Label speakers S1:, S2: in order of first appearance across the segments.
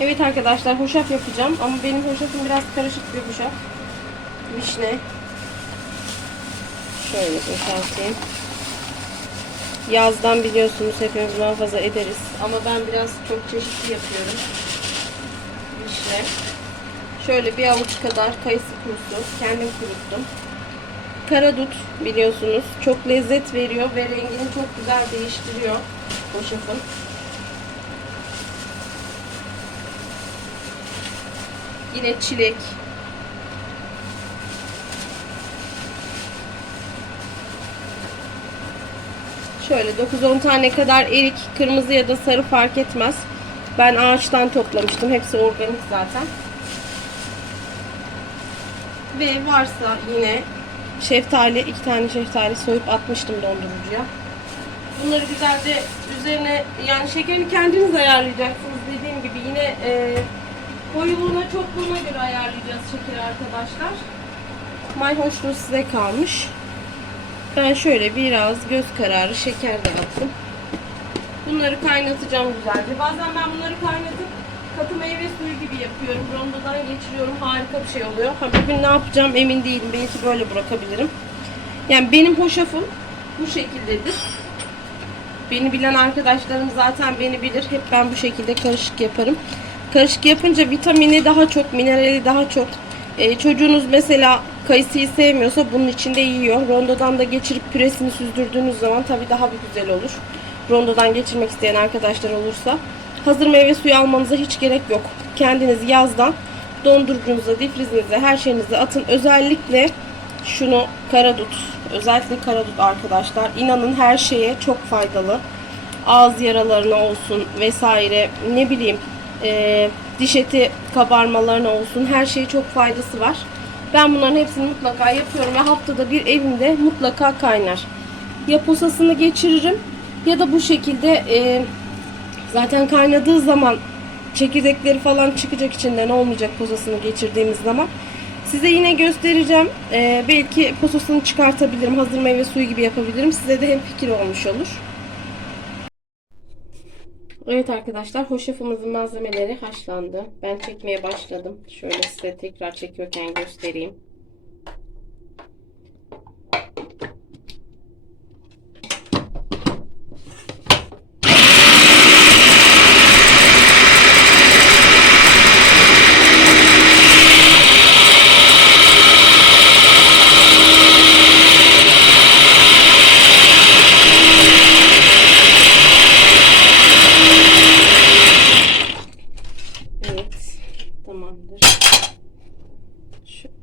S1: Evet arkadaşlar hoşaf yapacağım ama benim hoşafım biraz karışık bir hoşaf. Vişne. Şöyle boşaltayım. Yazdan biliyorsunuz hepimiz muhafaza ederiz. Ama ben biraz çok çeşitli yapıyorum. Vişne. Şöyle bir avuç kadar kayısı kurusu. Kendim kuruttum. Karadut biliyorsunuz. Çok lezzet veriyor ve rengini çok güzel değiştiriyor hoşafın. Yine çilek. Şöyle 9-10 tane kadar erik, kırmızı ya da sarı fark etmez. Ben ağaçtan toplamıştım. Hepsi organik zaten. Ve varsa yine şeftali, iki tane şeftali soyup atmıştım dondurucuya. Bunları güzelce üzerine yani şekerini kendiniz ayarlayacaksınız dediğim gibi yine e, koyuluğuna çokluğuna göre ayarlayacağız şekeri arkadaşlar. Mayhoşluğu size kalmış. Ben şöyle biraz göz kararı şeker de attım. Bunları kaynatacağım güzelce. Bazen ben bunları kaynatıp katı meyve suyu gibi yapıyorum. Rondodan geçiriyorum. Harika bir şey oluyor. Ha, bugün ne yapacağım emin değilim. Belki böyle bırakabilirim. Yani benim hoşafım bu şekildedir. Beni bilen arkadaşlarım zaten beni bilir. Hep ben bu şekilde karışık yaparım. Karışık yapınca vitamini daha çok, minerali daha çok. Ee, çocuğunuz mesela kayısıyı sevmiyorsa bunun içinde yiyor. Rondodan da geçirip püresini süzdürdüğünüz zaman tabii daha bir güzel olur. Rondodan geçirmek isteyen arkadaşlar olursa. Hazır meyve suyu almanıza hiç gerek yok. Kendiniz yazdan dondurucunuza, difrizinize, her şeyinize atın. Özellikle şunu karadut. Özellikle karadut arkadaşlar. İnanın her şeye çok faydalı. Ağız yaralarına olsun vesaire ne bileyim e, diş eti kabarmalarına olsun her şeye çok faydası var. Ben bunların hepsini mutlaka yapıyorum ve haftada bir evimde mutlaka kaynar. Ya posasını geçiririm ya da bu şekilde e, zaten kaynadığı zaman çekirdekleri falan çıkacak içinden olmayacak posasını geçirdiğimiz zaman. Size yine göstereceğim. Ee, belki posasını çıkartabilirim. Hazır meyve suyu gibi yapabilirim. Size de hem fikir olmuş olur. Evet arkadaşlar hoşafımızın malzemeleri haşlandı. Ben çekmeye başladım. Şöyle size tekrar çekiyorken göstereyim. Evet. Tamamdır. Şöyle.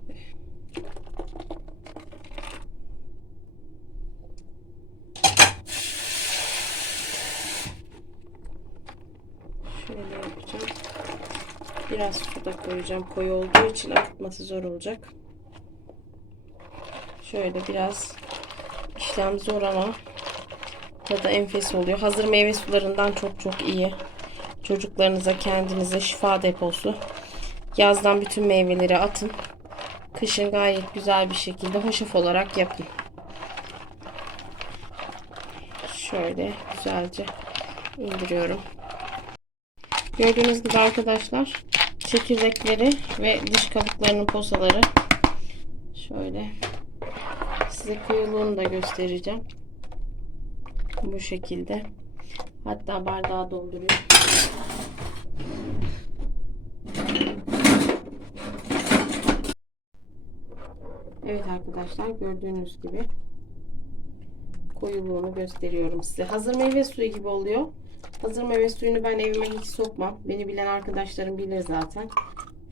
S1: Şöyle yapacağım. Biraz su da koyacağım. Koyu olduğu için akıtması zor olacak. Şöyle biraz işlem zor ama tadı enfes oluyor. Hazır meyve sularından çok çok iyi. Çocuklarınıza kendinize şifa deposu. Yazdan bütün meyveleri atın. Kışın gayet güzel bir şekilde hoşaf olarak yapın. Şöyle güzelce indiriyorum. Gördüğünüz gibi arkadaşlar çekirdekleri ve dış kabuklarının posaları şöyle size koyuluğunu da göstereceğim. Bu şekilde. Hatta bardağı dolduruyorum. Evet arkadaşlar gördüğünüz gibi koyuluğunu gösteriyorum size. Hazır meyve suyu gibi oluyor. Hazır meyve suyunu ben evime hiç sokmam. Beni bilen arkadaşlarım bilir zaten.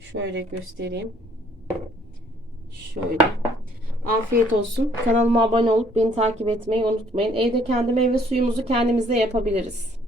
S1: Şöyle göstereyim. Şöyle. Afiyet olsun. Kanalıma abone olup beni takip etmeyi unutmayın. Evde kendi meyve suyumuzu kendimize yapabiliriz.